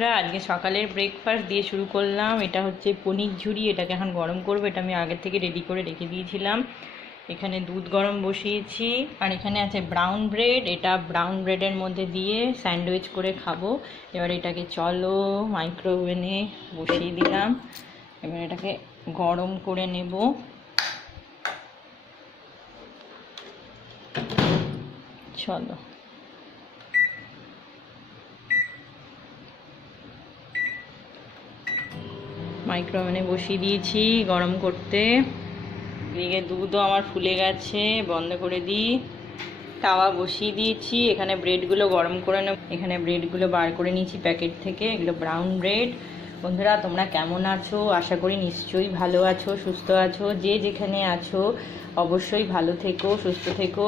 বন্ধুরা, আজকে সকালের ব্রেকফাস্ট দিয়ে শুরু করলাম। এটা হচ্ছে পনির ঝুরি, এটাকে এখন গরম করবো। এটা আমি আগে থেকে রেডি করে রেখে দিয়েছিলাম। এখানে দুধ গরম বসিয়েছি, আর এখানে আছে ব্রাউন ব্রেড। এটা ব্রাউন ব্রেডের মধ্যে দিয়ে স্যান্ডউইচ করে খাবো। এবার এটাকে চলো মাইক্রোওভেনে বসিয়ে দিলাম। এবার এটাকে গরম করে নেব। চলো, মাইক্রোওভেনে বসিয়ে দিয়েছি গরম করতে। এদিকে দুধও আমার ফুলে গেছে, বন্ধ করে দিই। তাওয়া বসিয়ে দিয়েছি, এখানে ব্রেডগুলো গরম করে নেব। এখানে ব্রেডগুলো বার করে নিয়েছি প্যাকেট থেকে, এগুলো ব্রাউন ব্রেড। বন্ধুরা, তোমরা কেমন আছো? আশা করি নিশ্চয়ই ভালো আছো, সুস্থ আছো। যে যেখানে আছো অবশ্যই ভালো থেকো, সুস্থ থেকো।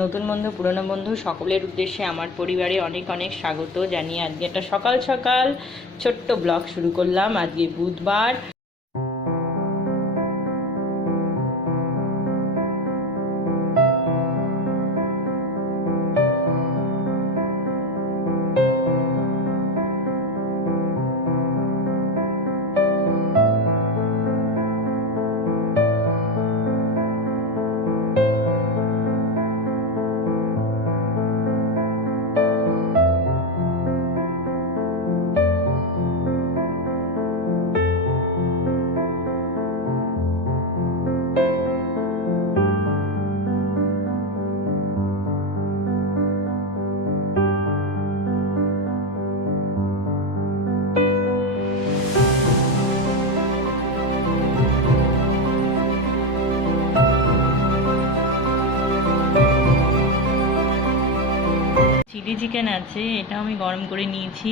নতুন বন্ধু, পুরনো বন্ধু, সকলের উদ্দেশ্যে আমার পরিবারে অনেক অনেক স্বাগত জানিয়ে আজকে একটা সকাল সকাল ছোট্ট ব্লগ শুরু করলাম। আজকে বুধবার। চিলি চিকেন আছে, এটাও আমি গরম করে নিয়েছি।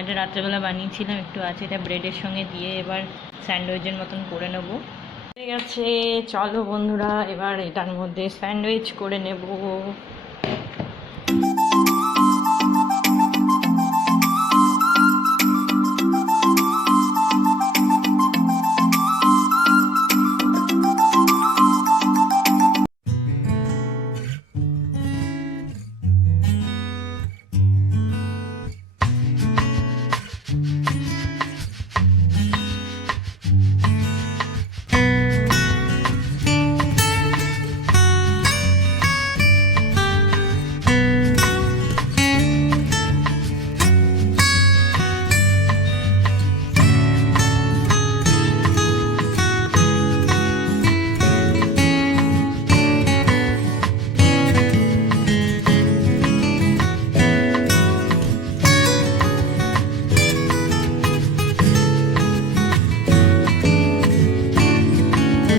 এটা রাত্রেবেলা বানিয়েছিলাম, একটু আছে। এটা ব্রেডের সঙ্গে দিয়ে এবার স্যান্ডউইচের মতন করে নেব। ঠিক আছে, চলো বন্ধুরা, এবার এটার মধ্যে স্যান্ডউইচ করে নেব।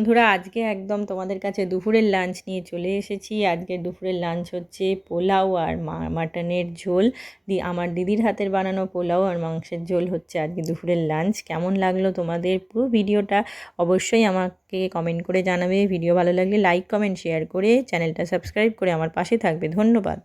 বন্ধুরা, আজকে একদম তোমাদের কাছে দুপুরের লাঞ্চ নিয়ে চলে এসেছি। আজকে দুপুরের লাঞ্চ হচ্ছে পোলাও আর মাটনের ঝোল। আমার দিদির হাতের বানানো পোলাও আর মাংসের ঝোল হচ্ছে আজকে দুপুরের লাঞ্চ। কেমন লাগলো তোমাদের পুরো ভিডিওটা অবশ্যই আমাকে কমেন্ট করে জানাবে। ভিডিও ভালো লাগলে লাইক, কমেন্ট, শেয়ার করে চ্যানেলটা সাবস্ক্রাইব করে আমার পাশে থাকবে। ধন্যবাদ।